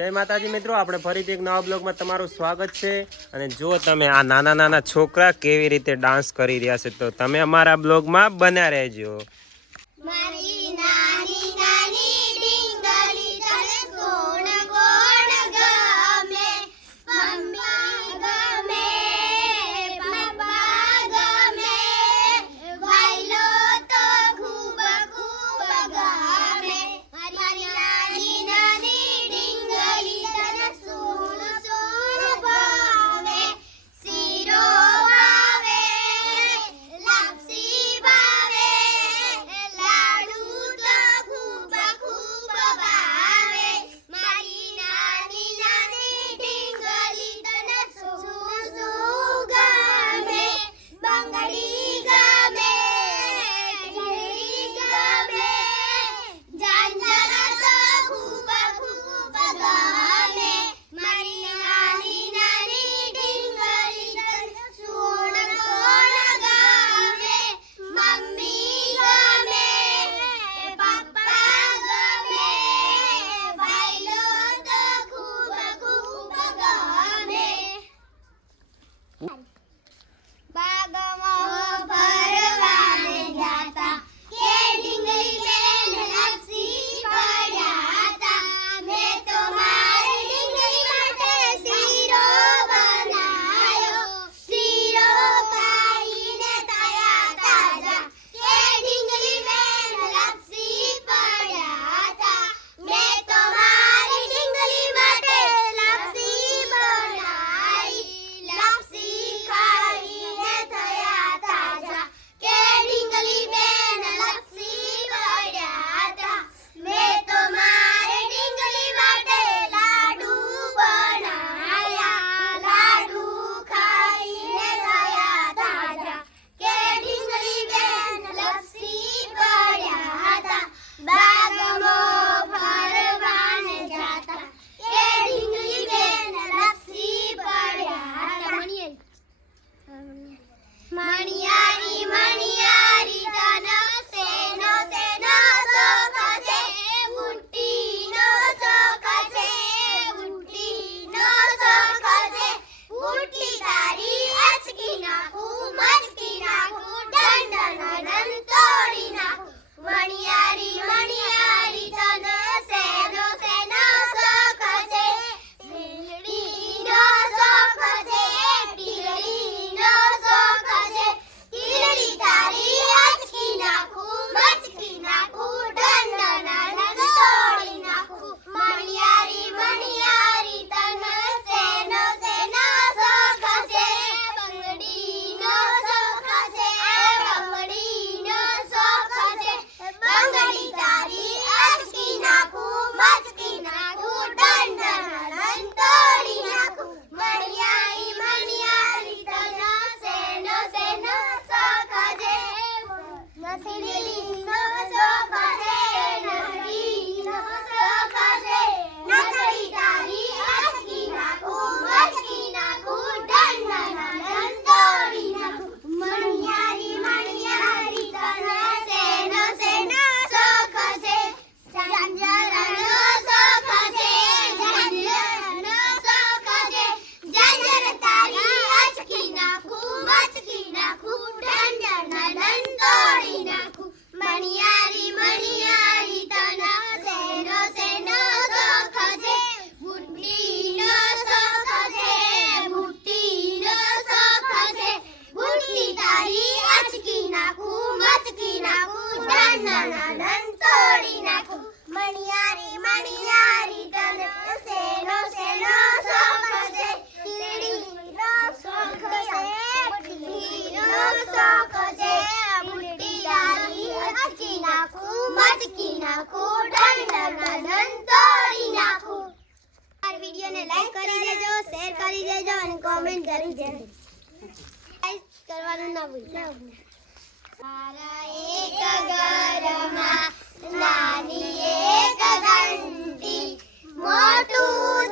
જય માતાજી મિત્રો, આપણે ફરીથી એક નવા બ્લોગમાં તમારું સ્વાગત છે। અને જો તમે આ નાના નાના છોકરા કેવી રીતે ડાન્સ કરી રહ્યા છે, તો તમે અમારા બ્લોગમાં બન્યા રહેજો। મારી નાની નાની ડીંગલી તને કોણ કોણ ગમે? મમ્મી ગમે, પપ્પા ગમે, ભાઈલો તો ખૂબ ખૂબ ગમે। મારી નાની નાની ડીંગલી તને શું શું ભાવે? શીરો ભાવે, લાપસી ભાવે, લાડુ તો ખૂબ ખૂબ ભાવે। મારી નાની નાની ડીંગલી તને શું શું ગમે? બંગડી ગમે, ઢીંગલી ગમે, ઝાંઝરા તો ખૂબ ખૂબ ગમે। મારી નાની નાની ડીંગલી તને શું કોણ ગમે? મમ્મી ગમે, પપ્પા ગમે, ભાઈલો તો ખૂબ ખૂબ ગમે। બાગમાં ફરવાને જાતા કે ડીંગલી બેન લાપસી પડ્યા તા। મેં તો મારી ડીંગલી માટે શીરો બનાયો, શીરો ખાઈને થયા તાજા કે ડીંગલી બેન લાપસી પડ્યા તા। મેં તો મારી ડીંગલી માટે લાપસી બનાઈ, લાપસી ખાઈને થયા તાજા કે ડીંગલી બેન લાપસી પડ્યા તા। મેં તો મારી ડીંગલી માટે લાડુ બનાયા, લાડુ ખાઈને થયા તાજા કે ડીંગલી બેન લાપસી પડ્યા તા। બાગમાં ફરવાને જાતા કે ડીંગલી બેન લાપસી પડ્યા તા। મણિયારી મણિયારી તને શેનો શેનો શોખ છે? બુટ્ટીનો શોખ છે, બુટ્ટીનો શોખ છે। બુટ્ટી તારી અચકી નાખું, મચકી નાખું, દંડન તોડી નાખું। મણિયારી મણિયારી તને શેનો શેનો શોખ છે? ટીલડીનો શોખ છે, ટીલડીનો શોખ છે। ટીલડી તારી અચકી નાખું, મચકી નાખું, દંડન તોડી નાખું। મણિયારી મણિયારી તને શેનો શેનો શોખ છે? બંગડીનો શોખ છે, બંગડીનો શોખ છે। બંગડી તારી અચકી નાખું, મચકી નાખું, દંડન તોડી નાખું। મણિયારી મણિયારી તને શેનો શેનો શોખ છે? નથડીનો શોખ છે, નથડીનો શોખ છે। નથડી તારી અચકી નાખું, મચકી નાખું, દંડન તોડી નાખું। મણિયારી મણિયારી તને શેનો શેનો શોખ છે? ઝાંઝરાનો શોખ છે, ઝાંઝરાનો શોખ છે। ઝાંઝર તારી અચકી નાખું, મચકી નાખું, દંડન તોડી નાખું। મણિયારી મણિયારી તને શેનો શેનો શોખ છે? બુટ્ટીનો શોખ છે, બુટ્ટીનો શોખ છે। બુટ્ટી તારી અચકી નાખું, મચકી નાખું, દંડન તોડી નાખું। મણિયારી મણિયારી તને શેનો શેનો શોખ છે? ટીલડીનો શોખ છે, બુટ્ટીનો શોખ છે। બુટ્ટી તારી અચકી નાખું, મચકી નાખું, દંડન તોડી નાખું। આ વિડિયોને લાઈક કરી દેજો, શેર કરી દેજો અને કોમેન્ટ કરી દેજો। લાઈક કરવાનું ના ભૂલતા। મારા એક ઘરમાં નાની એક ઘંટી, મોટું